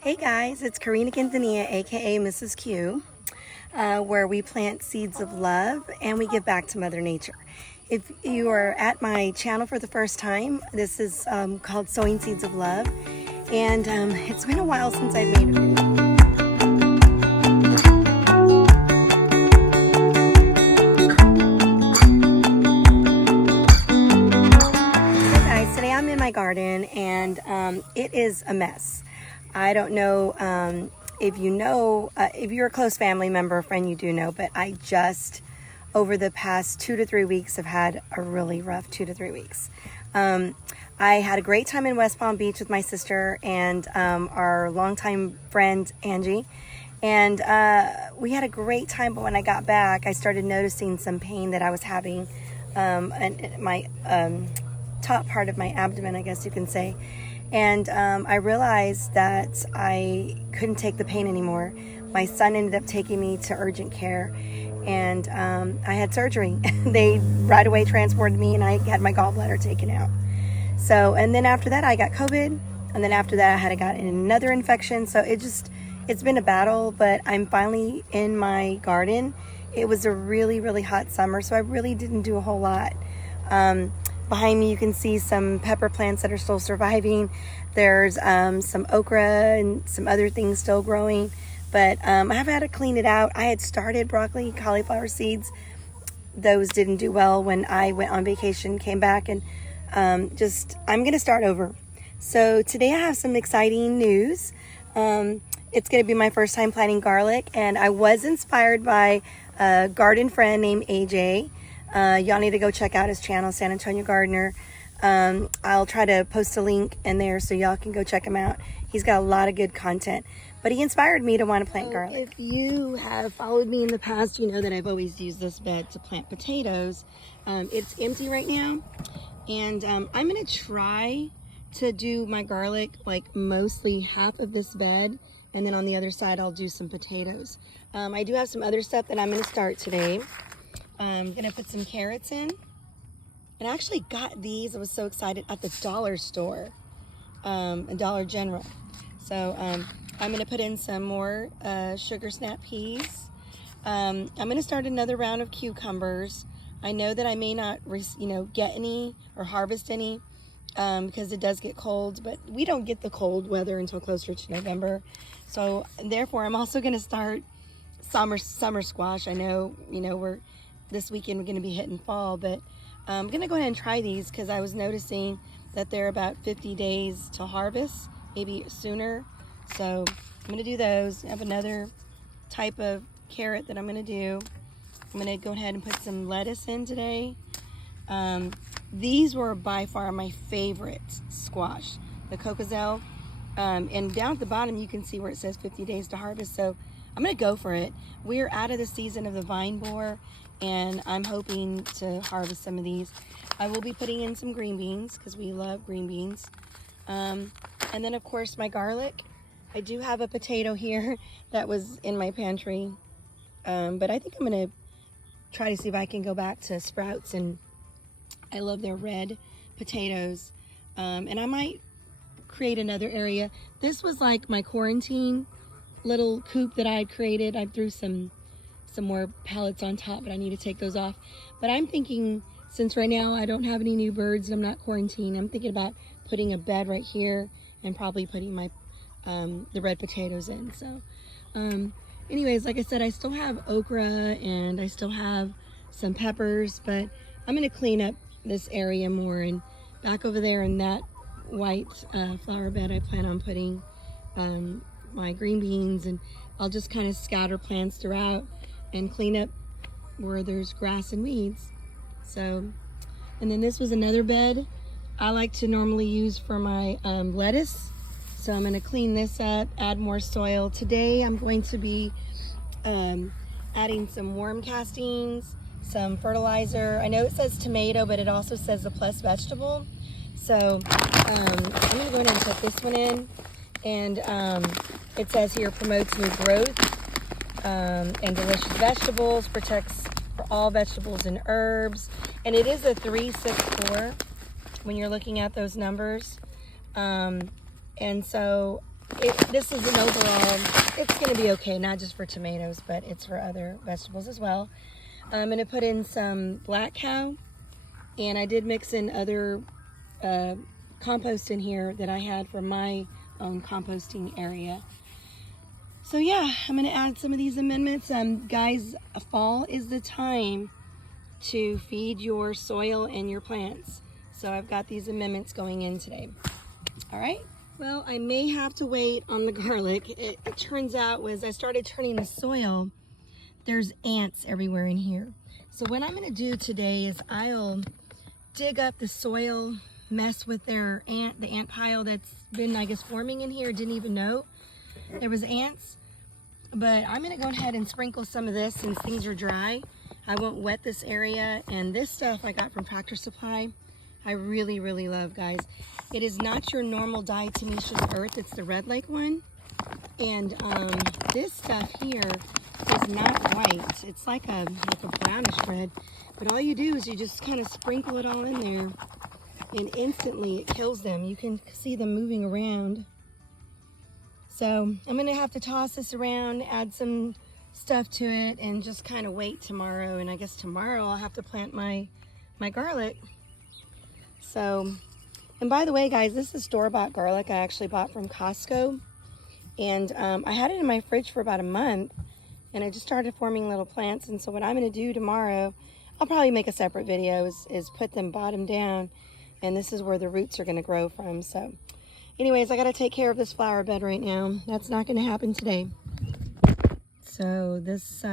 Hey guys, it's Karina Quintanilla, aka Mrs. Q, where we plant seeds of love and we give back to Mother Nature. If you are at my channel for the first time, this is called Sowing Seeds of Love, and it's been a while since I've made a video. So guys, today I'm in my garden and it is a mess. I don't know if you know, if you're a close family member or friend, you do know, but I just, over the past 2 to 3 weeks, have had a really rough 2 to 3 weeks. I had a great time in West Palm Beach with my sister and our longtime friend, Angie. And we had a great time, but when I got back, I started noticing some pain that I was having in my top part of my abdomen, I guess you can say. And I realized that I couldn't take the pain anymore. My son ended up taking me to urgent care, and I had surgery. They right away transported me, and I had my gallbladder taken out. So, and then after that, I got COVID, and then after that, I had got another infection. So it's been a battle, but I'm finally in my garden. It was a really, really hot summer, so I really didn't do a whole lot. Behind me, you can see some pepper plants that are still surviving. There's some okra and some other things still growing, but I have had to clean it out. I had started broccoli, cauliflower seeds. Those didn't do well when I went on vacation, came back, and I'm gonna start over. So today I have some exciting news. It's gonna be my first time planting garlic, and I was inspired by a garden friend named AJ. Y'all need to go check out his channel, San Antonio Gardener. I'll try to post a link in there so y'all can go check him out. He's got a lot of good content, but he inspired me to want to plant garlic. If you have followed me in the past, you know that I've always used this bed to plant potatoes. It's empty right now, and I'm going to try to do my garlic like mostly half of this bed, and then on the other side I'll do some potatoes. I do have some other stuff that I'm going to start today. I'm gonna put some carrots in. And I actually got these, I was so excited, at the dollar store, a Dollar General. So I'm gonna put in some more sugar snap peas. I'm gonna start another round of cucumbers. I know that I may not, get any or harvest any because it does get cold, but we don't get the cold weather until closer to November. So therefore, I'm also gonna start summer squash. I know, this weekend we're going to be hitting fall, but I'm going to go ahead and try these because I was noticing that they're about 50 days to harvest, maybe sooner. So I'm going to do those. I have another type of carrot that I'm going to do. I'm going to go ahead and put some lettuce in today. These were by far my favorite squash, the cocozel. And down at the bottom you can see where it says 50 days to harvest. So I'm going to go for it. We're out of the season of the vine borer, and I'm hoping to harvest some of these. I will be putting in some green beans because we love green beans. And then of course my garlic. I do have a potato here that was in my pantry. But I think I'm going to try to see if I can go back to Sprouts, and I love their red potatoes. And I might create another area. This was like my quarantine little coop that I had created. I threw some more pellets on top, but I need to take those off. But I'm thinking, since right now I don't have any new birds and I'm not quarantined, I'm thinking about putting a bed right here and probably putting my the red potatoes in. So anyways, like I said, I still have okra and I still have some peppers, but I'm going to clean up this area more. And back over there in that white flower bed, I plan on putting my green beans, and I'll just kind of scatter plants throughout and clean up where there's grass and weeds. So, and then this was another bed I like to normally use for my lettuce. So I'm going to clean this up, add more soil. Today I'm going to be adding some worm castings, some fertilizer. I know it says tomato, but it also says a plus vegetable. So I'm going to go ahead and put this one in. And it says here, promotes new growth and delicious vegetables, protects for all vegetables and herbs. And it is a 364 when you're looking at those numbers. And so this is an overall, it's going to be okay, not just for tomatoes, but it's for other vegetables as well. I'm going to put in some black cow, and I did mix in other compost in here that I had for my own composting area. So yeah, I'm going to add some of these amendments. Guys, fall is the time to feed your soil and your plants. So I've got these amendments going in today. All right. Well, I may have to wait on the garlic. It turns out as I started turning the soil, there's ants everywhere in here. So what I'm going to do today is I'll dig up the soil, mess with the ant pile that's been, I guess, forming in here. Didn't even know there was ants. But I'm going to go ahead and sprinkle some of this since things are dry. I won't wet this area. And this stuff I got from Tractor Supply, I really, really love, guys. It is not your normal diatomaceous earth. It's the Red Lake one. And this stuff here is not white. It's like a brownish red. But all you do is you just kind of sprinkle it all in there. And instantly it kills them. You can see them moving around. So I'm going to have to toss this around, add some stuff to it, and just kind of wait tomorrow. And I guess tomorrow I'll have to plant my garlic. So, and by the way, guys, this is store-bought garlic I actually bought from Costco. And I had it in my fridge for about a month, and I just started forming little plants. And so what I'm going to do tomorrow, I'll probably make a separate video, is put them bottom down. And this is where the roots are going to grow from. So anyways, I got to take care of this flower bed right now. That's not going to happen today. So this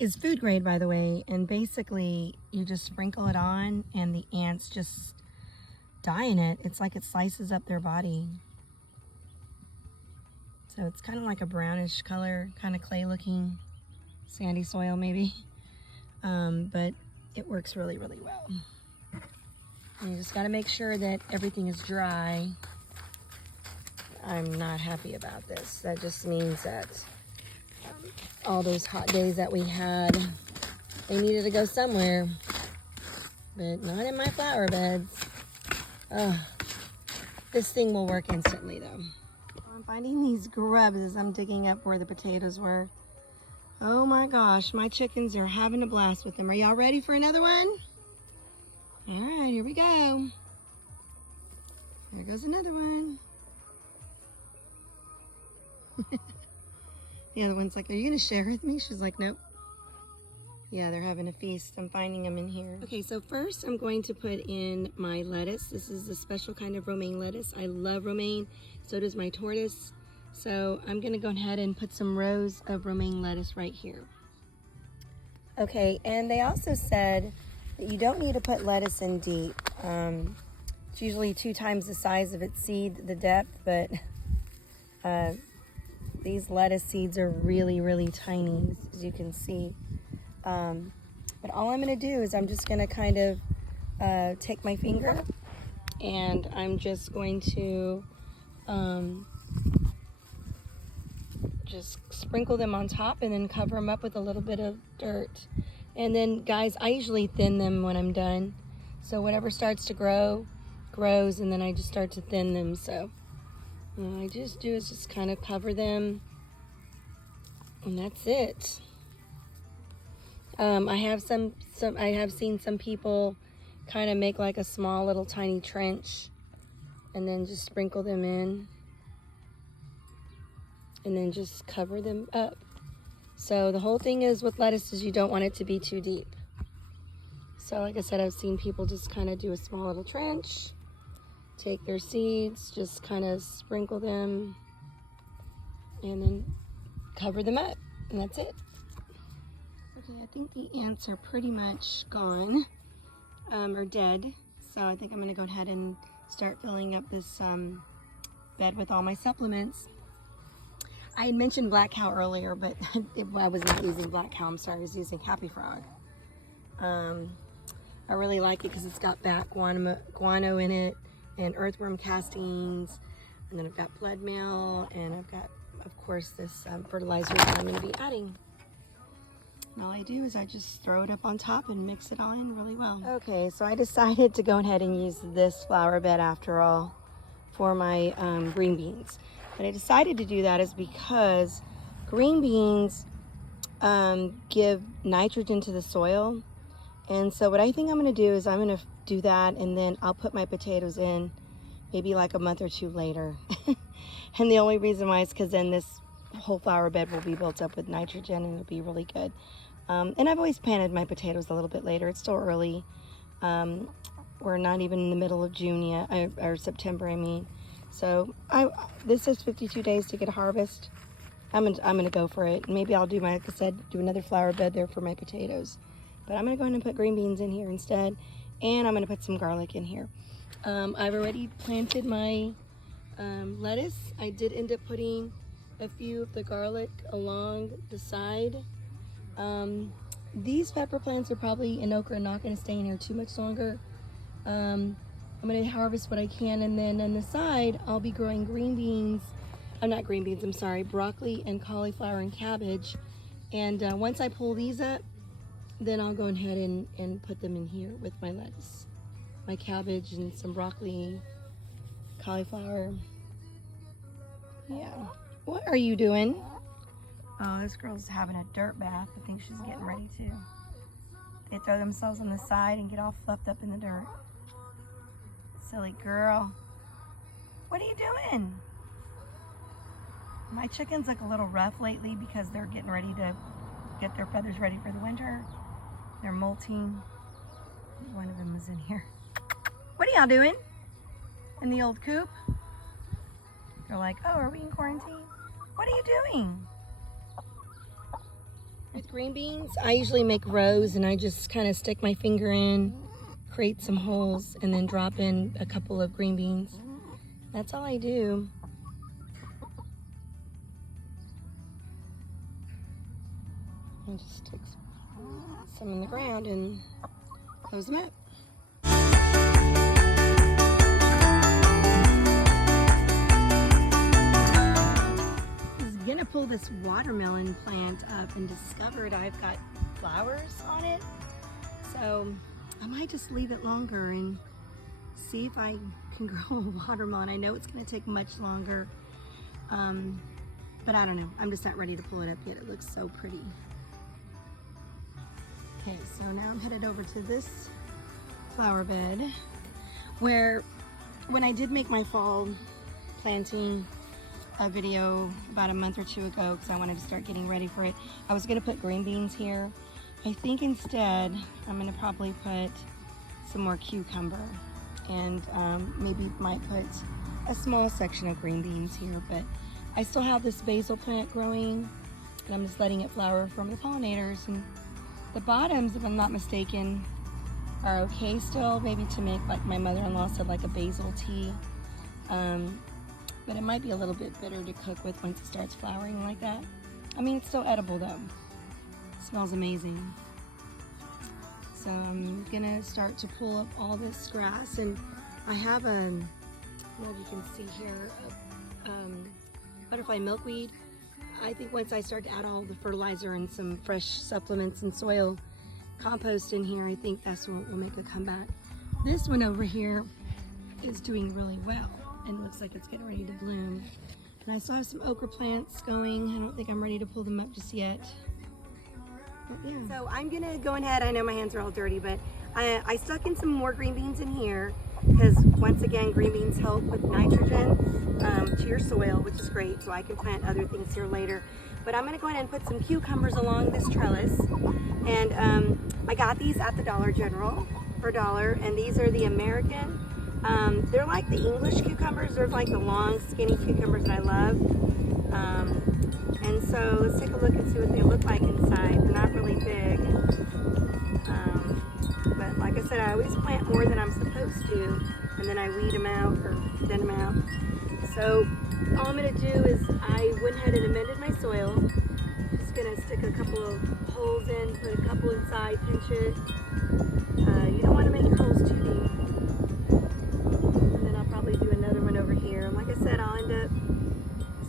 is food grade, by the way. And basically, you just sprinkle it on and the ants just die in it. It's like it slices up their body. So it's kind of like a brownish color, kind of clay looking, sandy soil maybe. But it works really, really well. And you just got to make sure that everything is dry. I'm not happy about this. That just means that all those hot days that we had, they needed to go somewhere, but not in my flower beds. This thing will work instantly though. I'm finding these grubs as I'm digging up where the potatoes were. Oh my gosh, my chickens are having a blast with them. Are y'all ready for another one? All right, here we go. There goes another one. The other one's like, are you gonna share with me? She's like, nope. Yeah, they're having a feast. I'm finding them in here. Okay, so first I'm going to put in my lettuce. This is a special kind of romaine lettuce. I love romaine, so does my tortoise. So I'm gonna go ahead and put some rows of romaine lettuce right here. Okay, and they also said that you don't need to put lettuce in deep. It's usually 2 times the size of its seed, the depth, but these lettuce seeds are really, really tiny, as you can see. But all I'm gonna do is I'm just gonna kind of take my finger and I'm just going to just sprinkle them on top and then cover them up with a little bit of dirt. And then, guys, I usually thin them when I'm done. So whatever starts to grow, grows, and then I just start to thin them. So all I just do is just kind of cover them, and that's it. I have seen some people kind of make like a small little tiny trench and then just sprinkle them in and then just cover them up. So the whole thing is with lettuce is you don't want it to be too deep. So like I said, I've seen people just kind of do a small little trench, take their seeds, just kind of sprinkle them, and then cover them up, and that's it. Okay, I think the ants are pretty much gone, or dead. So I think I'm gonna go ahead and start filling up this bed with all my supplements. I had mentioned Black Cow earlier, but I was not using Black Cow, I'm sorry, I was using Happy Frog. I really like it because it's got bat guano in it and earthworm castings, and then I've got blood meal, and I've got, of course, this fertilizer that I'm going to be adding. And all I do is I just throw it up on top and mix it all in really well. Okay, so I decided to go ahead and use this flower bed after all for my green beans. But I decided to do that is because green beans give nitrogen to the soil. And so what I think I'm going to do is I'm going to do that, and then I'll put my potatoes in maybe like a month or two later. And the only reason why is because then this whole flower bed will be built up with nitrogen and it'll be really good. And I've always planted my potatoes a little bit later. It's still early. We're not even in the middle of June yet, or September, I mean. So this says 52 days to get a harvest. I'm gonna go for it. Maybe I'll do like I said, do another flower bed there for my potatoes. But I'm gonna go ahead and put green beans in here instead, and I'm gonna put some garlic in here. I've already planted my lettuce. I did end up putting a few of the garlic along the side. These pepper plants are probably in okra not gonna stay in here too much longer. I'm gonna harvest what I can, and then on the side I'll be growing green beans. Not green beans, I'm sorry, broccoli and cauliflower and cabbage. And once I pull these up, then I'll go ahead and put them in here with my lettuce, my cabbage, and some broccoli, cauliflower. Yeah. What are you doing? Oh, this girl's having a dirt bath. I think she's getting ready to. They throw themselves on the side and get all fluffed up in the dirt. Silly girl. What are you doing? My chickens look a little rough lately because they're getting ready to get their feathers ready for the winter. They're molting. One of them is in here. What are y'all doing? In the old coop? They're like, oh, are we in quarantine? What are you doing? With green beans, I usually make rows, and I just kind of stick my finger in, create some holes, and then drop in a couple of green beans. That's all I do. And just stick some in the ground and close them up. I was gonna pull this watermelon plant up and discovered I've got flowers on it. So I might just leave it longer and see if I can grow a watermelon. I know it's gonna take much longer, but I don't know. I'm just not ready to pull it up yet. It looks so pretty. Okay, so now I'm headed over to this flower bed where when I did make my fall planting video about a month or two ago, because I wanted to start getting ready for it, I was going to put green beans here. I think instead I'm going to probably put some more cucumber, and maybe might put a small section of green beans here. But I still have this basil plant growing, and I'm just letting it flower from the pollinators. And the bottoms, if I'm not mistaken, are okay still, maybe to make, like my mother-in-law said, like a basil tea. But it might be a little bit bitter to cook with once it starts flowering like that. I mean, it's still edible though. It smells amazing. So I'm gonna start to pull up all this grass, and I have a, what you can see here, butterfly milkweed. I think once I start to add all the fertilizer and some fresh supplements and soil compost in here, I think that's what will make a comeback. This one over here is doing really well and looks like it's getting ready to bloom. And I still have some okra plants going. I don't think I'm ready to pull them up just yet. But yeah. So I'm gonna go ahead, I know my hands are all dirty, but I stuck in some more green beans in here because once again, green beans help with nitrogen to your soil, which is great, so I can plant other things here later. But I'm gonna go ahead and put some cucumbers along this trellis. And I got these at the Dollar General for $1, and these are the American. They're like the English cucumbers. They're like the long, skinny cucumbers that I love. And so let's take a look and see what they look like inside. They're not really big. But like I said, I always plant more than I'm supposed to, and then I weed them out or thin them out. So all I'm gonna do is I went ahead and amended my soil. Just gonna stick a couple of holes in, put a couple inside, pinch it. You don't wanna make your holes too deep. And then I'll probably do another one over here. And like I said, I'll end up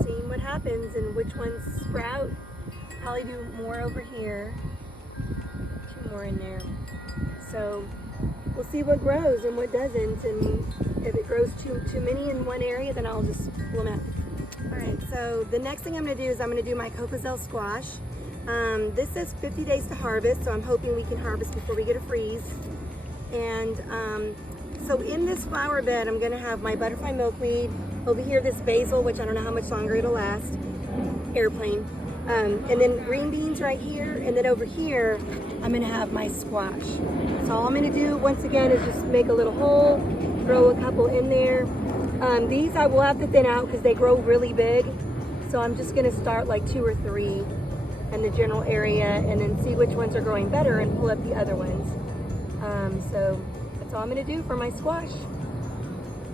seeing what happens and which ones sprout. Probably do more over here, 2 more in there. So we'll see what grows and what doesn't, and if it grows too many in one area, then I'll just pull them out. All right, so the next thing I'm going to do is I'm going to do my Cocozelle squash. This says 50 days to harvest, so I'm hoping we can harvest before we get a freeze. And so in this flower bed, I'm going to have my butterfly milkweed. Over here, this basil, which I don't know how much longer it'll last. Airplane. And then green beans right here, and then over here, I'm going to have my squash. So all I'm going to do, once again, is just make a little hole, throw a couple in there. These I will have to thin out because they grow really big. So I'm just going to start like 2 or 3 in the general area, and then see which ones are growing better and pull up the other ones. So that's all I'm going to do for my squash.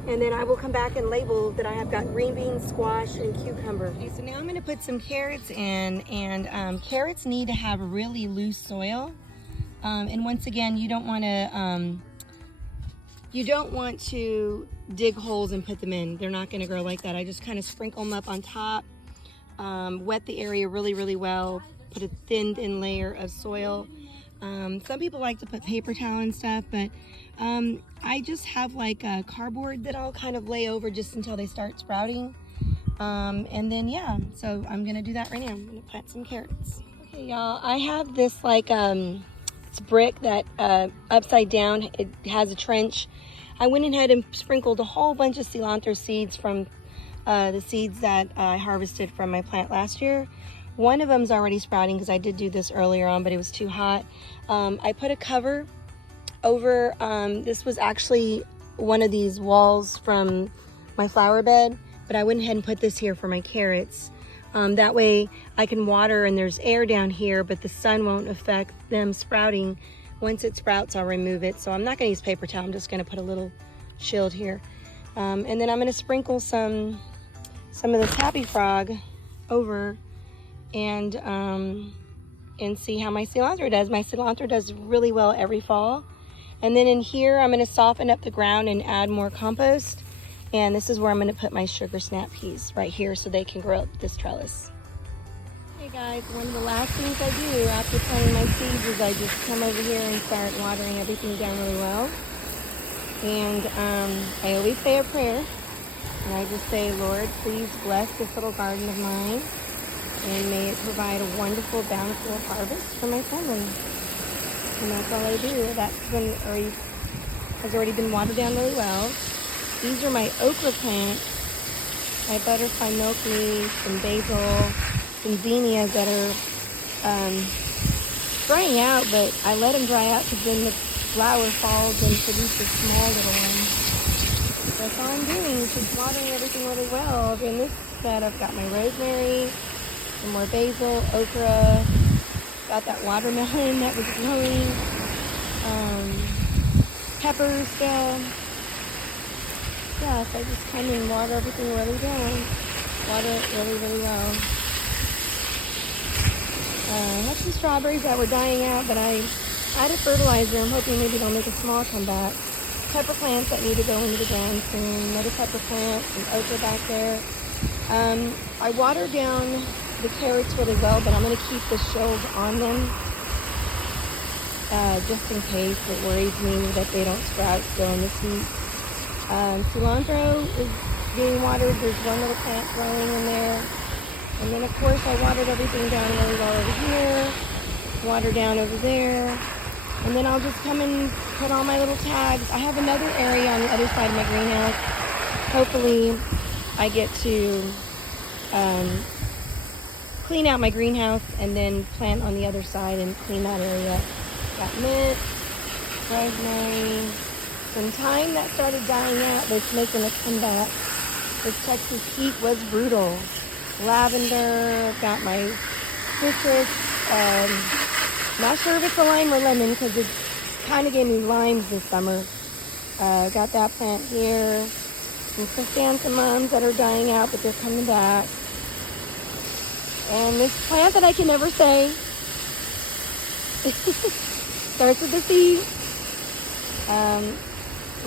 And then I will come back and label that I have got green beans, squash, and cucumber. Okay, so now I'm going to put some carrots in, and carrots need to have really loose soil. And once again, you don't want to dig holes and put them in. They're not going to grow like that. I just kind of sprinkle them up on top, wet the area really, really well, put a thin layer of soil. Some people like to put paper towel and stuff, but I just have like a cardboard that I'll kind of lay over just until they start sprouting. And then, yeah, so I'm going to do that right now. I'm going to plant some carrots. Okay, y'all, I have this like, it's brick that upside down, it has a trench. I went ahead and sprinkled a whole bunch of cilantro seeds from the seeds that I harvested from my plant last year. One of them's already sprouting because I did do this earlier on, but it was too hot. I put a cover over, this was actually one of these walls from my flower bed, but I went ahead and put this here for my carrots. That way I can water, and there's air down here, but the sun won't affect them sprouting. Once it sprouts, I'll remove it. So I'm not gonna use paper towel, I'm just gonna put a little shield here. And then I'm gonna sprinkle some of this Happy Frog over and see how my cilantro does. My cilantro does really well every fall. And then in here, I'm gonna soften up the ground and add more compost. And this is where I'm gonna put my sugar snap peas, right here, so they can grow up this trellis. Hey guys, one of the last things I do after planting my seeds is I just come over here and start watering everything down really well. And I always say a prayer. And I just say, Lord, please bless this little garden of mine, and may it provide a wonderful, bountiful harvest for my family. And that's all I do. Has already been watered down really well. These are my okra plants, my butterfly milkweed, some basil, some zinnias that are drying out, but I let them dry out because then the flower falls and produces small little ones. That's all I'm doing, just watering everything really well. In this bed, I've got my rosemary, some more basil, okra, got that watermelon that was growing, peppers still. Yeah, so I just come and water everything really down. Water it really, really well. I had some strawberries that were dying out, but I added fertilizer. I'm hoping maybe they'll make a small comeback. Pepper plants that need to go into the ground soon. Another pepper plant, some okra back there. I watered down the carrots really well, but I'm going to keep the shield on them just in case. It worries me that they don't sprout still in this heat. Cilantro is being watered. There's one little plant growing in there. And then of course I watered everything down really well over here. Water down over there. And then I'll just come and put all my little tags. I have another area on the other side of my greenhouse. Hopefully I get to clean out my greenhouse and then plant on the other side and clean that area up. Got mint, rosemary, some thyme that started dying out, but it's making a comeback. This Texas heat was brutal. Lavender, I've got my citrus, not sure if it's a lime or lemon because it kind of gave me limes this summer. Got that plant here. Some chrysanthemums that are dying out, but they're coming back. And this plant that I can never say starts with a C.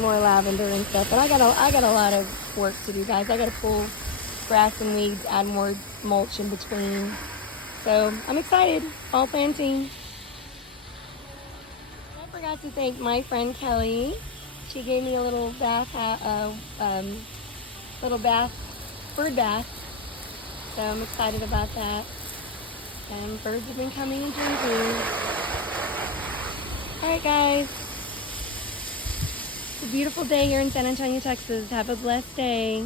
More lavender and stuff, but I got a lot of work to do, guys. I got to pull grass and weeds, add more mulch in between. So I'm excited. Fall planting. I forgot to thank my friend Kelly. She gave me a little bath, bird bath. So I'm excited about that. And birds have been coming and drinking. All right, guys. It's a beautiful day here in San Antonio, Texas. Have a blessed day.